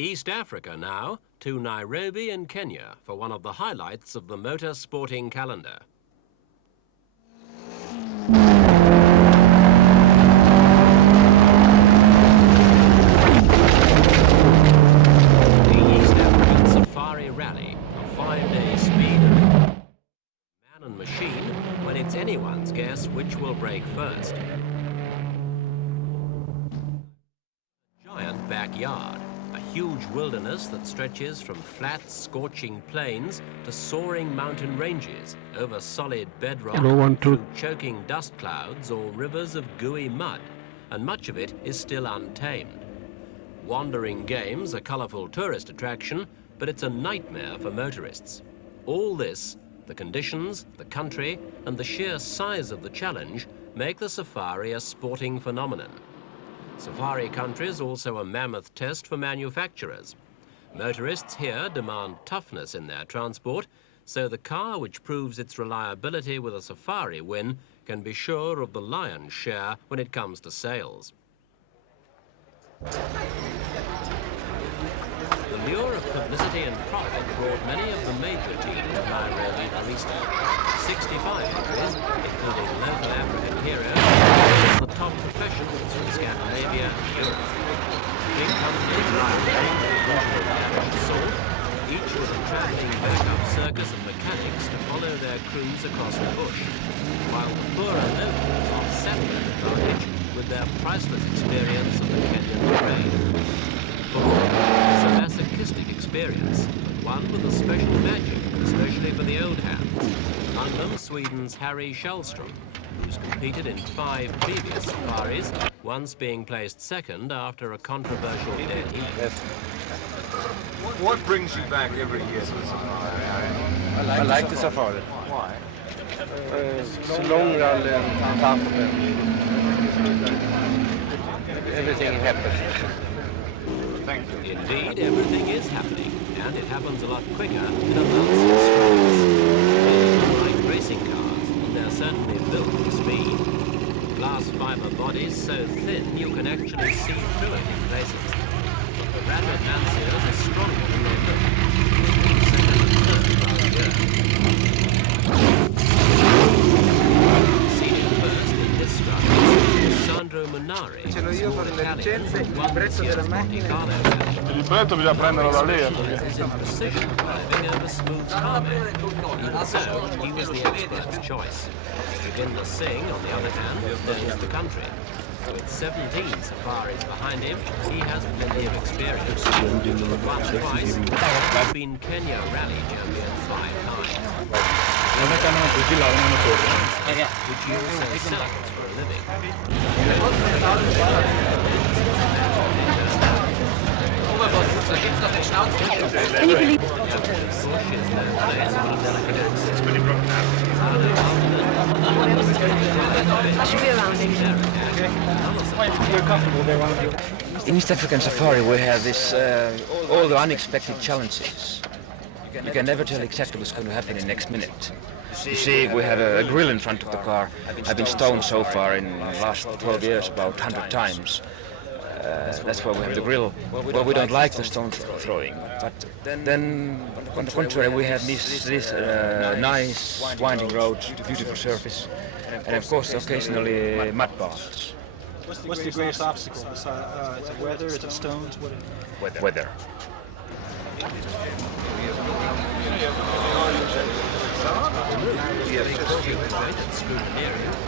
East Africa now, to Nairobi in Kenya for one of the highlights of the motor sporting calendar. The East African Safari Rally, a 5-day speed event. Man and machine, when it's anyone's guess which will break first. Giant backyard. A huge wilderness that stretches from flat, scorching plains to soaring mountain ranges over solid bedrock, through choking dust clouds or rivers of gooey mud, and much of it is still untamed. Wandering Games, a colourful tourist attraction, but it's a nightmare for motorists. All this, the conditions, the country, and the sheer size of the challenge make the safari a sporting phenomenon. Safari country is also a mammoth test for manufacturers. Motorists here demand toughness in their transport, so the car which proves its reliability with a safari win can be sure of the lion's share when it comes to sales. The lure of publicity and profit brought many of the major teams to Nairobi for Easter. 65 countries, including local African heroes, the top professionals from Scandinavia and Europe. Big companies like Salt, each with a travelling backup circus of mechanics to follow their crews across the bush, while the poorer locals offset that advantage with their priceless experience of the Kenyan terrain. For all, it's a masochistic experience, but one with a special magic, especially for the old hands. Among them, Sweden's Harry Shellstrom, who's competed in 5 previous safaris, once being placed second after a controversial dead heat. What brings you back every year to the safari? I like the safari. Why? It's a long rally and tough and everything happens. Thank you. Indeed, everything is happening, and it happens a lot quicker in a month's strikes. Unlike racing cars, and they're certainly built for speed. Glass fiber bodies so thin you can actually see through it in places. But the rapid Lanciers are stronger than they look. Second and third last year. Seated first in this struggle is Sandro Munari, small Italian from one year's Monte Carlo match. Il brevetto bisogna prenderlo da lì. Is in precision driving over smooth tarmac. Even so, he was the expert's choice. Vivinder Singh, on the other hand, knows the country. With 17 safaris behind him, he has plenty of experience. Once, twice, he's been Kenya Rally champion 5 times. Which he also sells for a living. Can you believe I should be around In East African Safari we have this all the unexpected challenges. You can never tell exactly what's going to happen in the next minute. You see, we have a grill in front of the car. I've been stoned so far in the last 12 years about 100 times. That's why we have the grill. Well, we don't like the stone throwing. But then, on the contrary, we have this nice winding road, beautiful surface, and of course, occasionally mud baths. What's the greatest obstacle? Is it weather? Is it stones? Weather.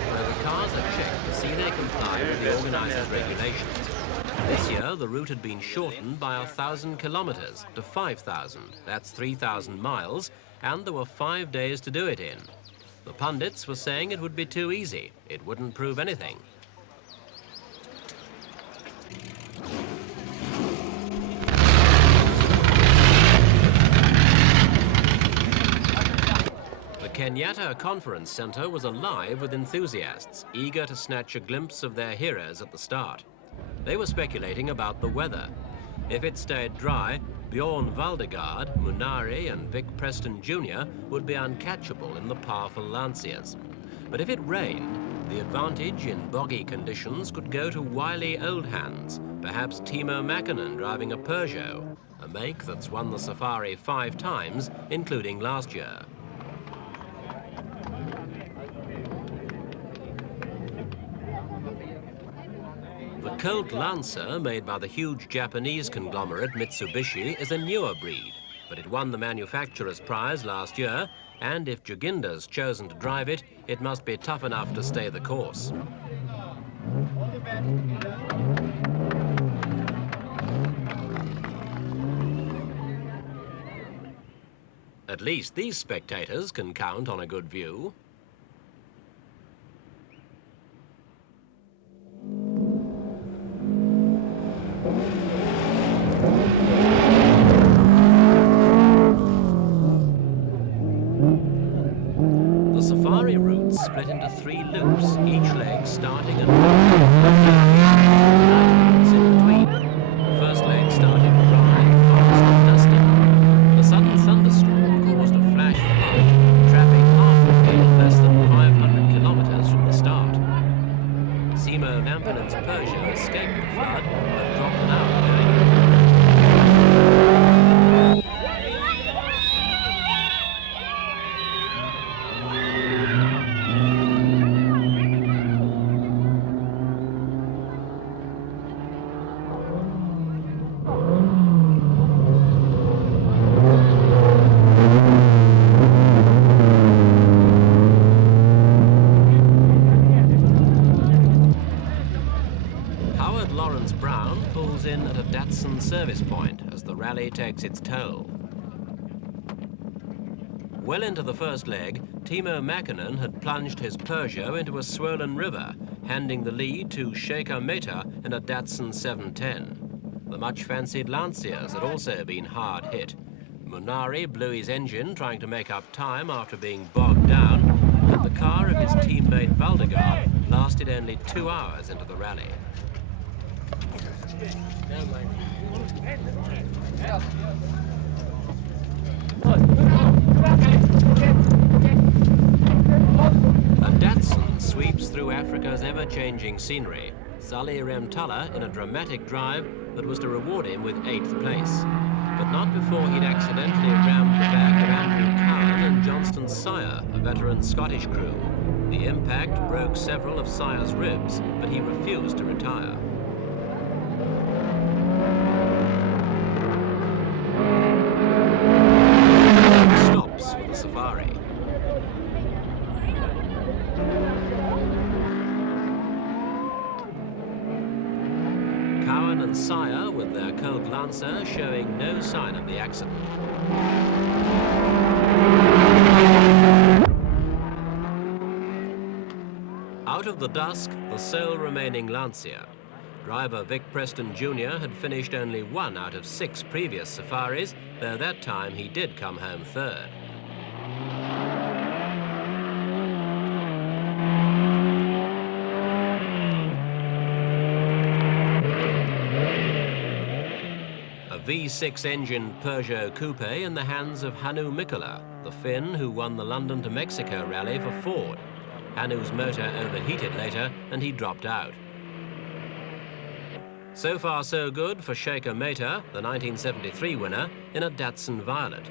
Where the cars are checked to see they comply with the organizer's regulations. This year, the route had been shortened by 1,000 kilometers to 5,000. That's 3,000 miles, and there were 5 days to do it in. The pundits were saying it would be too easy. It wouldn't prove anything. The Kenyatta Conference Center was alive with enthusiasts, eager to snatch a glimpse of their heroes at the start. They were speculating about the weather. If it stayed dry, Bjorn Valdegaard, Munari and Vic Preston Jr. would be uncatchable in the powerful Lanciers. But if it rained, the advantage in boggy conditions could go to wily old hands, Perhaps Timo Mäkinen driving a Peugeot, a make that's won the Safari 5 times, including last year. The Colt Lancer, made by the huge Japanese conglomerate Mitsubishi, is a newer breed, but it won the manufacturer's prize last year, and if Joginder's chosen to drive it, it must be tough enough to stay the course. At least these spectators can count on a good view. The safari route split into 3 loops, each leg starting and in between. The first leg started dry, fast and dusty. The sudden thunderstorm caused a flash flood, trapping half the field less than 500 kilometers from the start. Timo Lampinen's Peugeot escaped the flood, but dropped an hour doing it. In at a Datsun service point as the rally takes its toll. Well into the first leg, Timo Mäkinen had plunged his Peugeot into a swollen river, handing the lead to Shaker Mehta in a Datsun 710. The much-fancied Lanciers had also been hard hit. Munari blew his engine trying to make up time after being bogged down, and the car of his teammate Valdegar lasted only 2 hours into the rally. A Datsun sweeps through Africa's ever-changing scenery. Sully Remtala in a dramatic drive that was to reward him with 8th place. But not before he'd accidentally rammed the back of Andrew Cowan and Johnston Sire, a veteran Scottish crew. The impact broke several of Sire's ribs, but he refused to retire. Stops for the safari. Cowan and Sire, with their Colt Lancer, showing no sign of the accident. Out of the dusk, the sole remaining Lancia. Driver Vic Preston Jr. had finished only 1 out of 6 previous safaris, though that time he did come home 3rd. A V6-engined Peugeot coupe in the hands of Hannu Mikkola, the Finn who won the London to Mexico rally for Ford. Hannu's motor overheated later and he dropped out. So far so good for Shaker Mehta, the 1973 winner, in a Datsun Violet.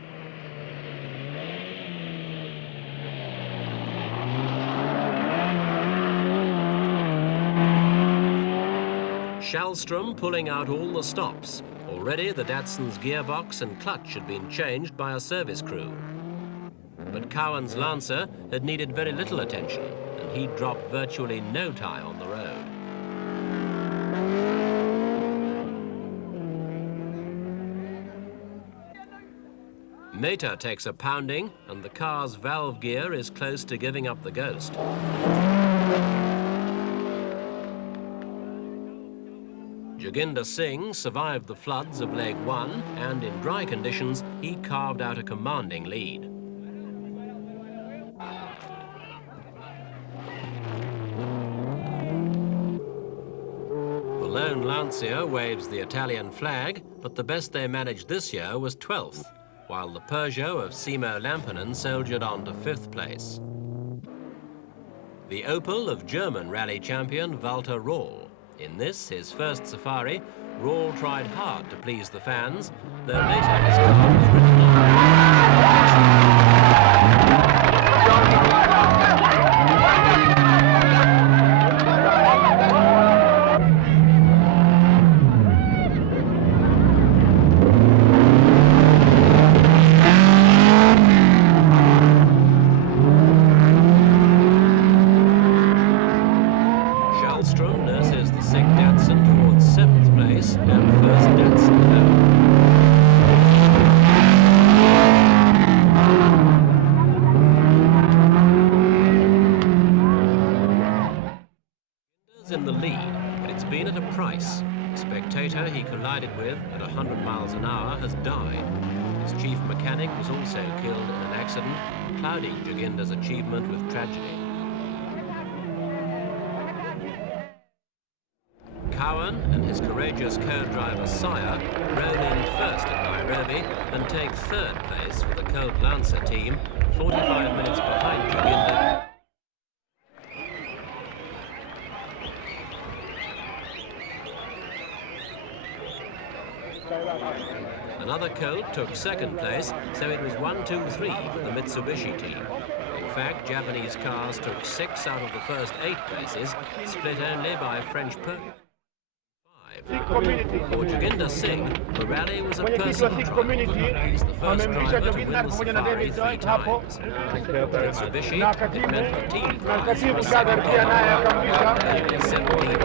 Shallstrom pulling out all the stops. Already the Datsun's gearbox and clutch had been changed by a service crew. But Cowan's Lancer had needed very little attention, and he dropped virtually no time on the road. Mehta takes a pounding, and the car's valve gear is close to giving up the ghost. Joginder Singh survived the floods of leg 1, and in dry conditions, he carved out a commanding lead. The lone Lancia waves the Italian flag, but the best they managed this year was 12th. While the Peugeot of Timo Lampinen soldiered on to 5th place. The Opel of German rally champion Walter Rohl. In this, his first safari, Rawl tried hard to please the fans, though later his car was written Shellstrom nurses the sick Datsun towards 7th place and first Datsun home. In the lead, but it's been at a price. The spectator he collided with at 100 miles an hour has died. His chief mechanic was also killed in an accident, clouding Joginder's achievement with tragedy. Cowan and his courageous co-driver Sire roll in first at Nairobi and take 3rd place for the Colt Lancer team, 45 minutes behind Joginder. Another Colt took 2nd place, so it was 1-2-3 for the Mitsubishi team. In fact, Japanese cars took 6 out of the first 8 places, split only by French Per. For Joginder Singh, the rally was a personal triumph. He's the first driver to win the Safari 3 times. For Mitsubishi, it meant the team prize was 17 finishes, the Safari